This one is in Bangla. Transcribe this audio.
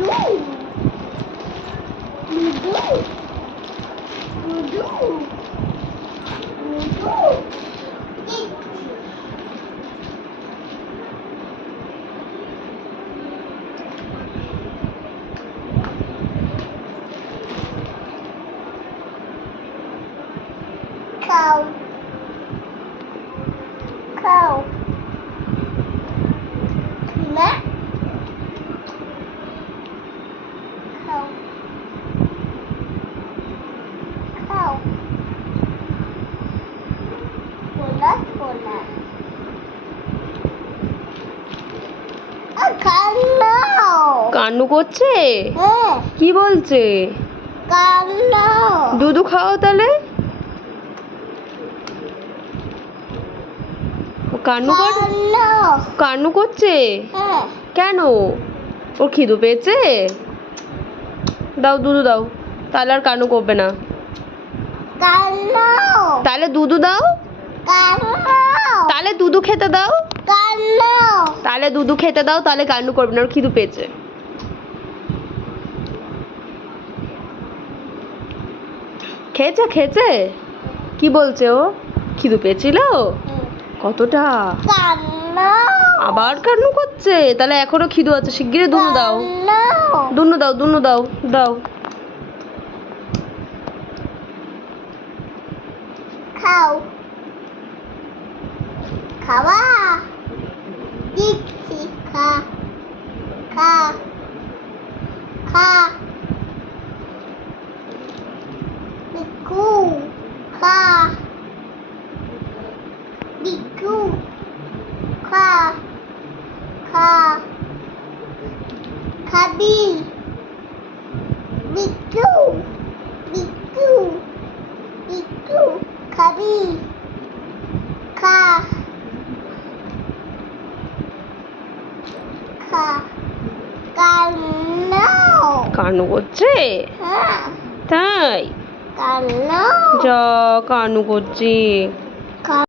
Mudou. Mudou. Mudou. Mudou. Cão. Cão. কান্নু করছে? হ্যাঁ। কি বলছে? দুধু খাও তাহলে। কান্নু কান্নু। করছে? হ্যাঁ। কেন? ওর খিদু পেয়েছে? দাও দুধু দাও তাহলে আর কান্নু করবে না। তাহলে দুধু দাও। তাহলে দুধু খেতে দাও। তাহলে দুধু খেতে দাও তাহলে কান্নু করবে না ওর খিদু পেয়েছে। খেয়েছে খেয়েছে? কি বলছে ও? খিদু পেয়েছিল? কতটা? আবার কান্নু করছে? তাহলে এখনও খিদু আছে শিগগিরই দুনু দাও। দুনু দাও দুনু দাও দাও। খাও। খাওয়া। কান্নু করছে? হ্যাঁ। তাই? কানু যা কানু করছে?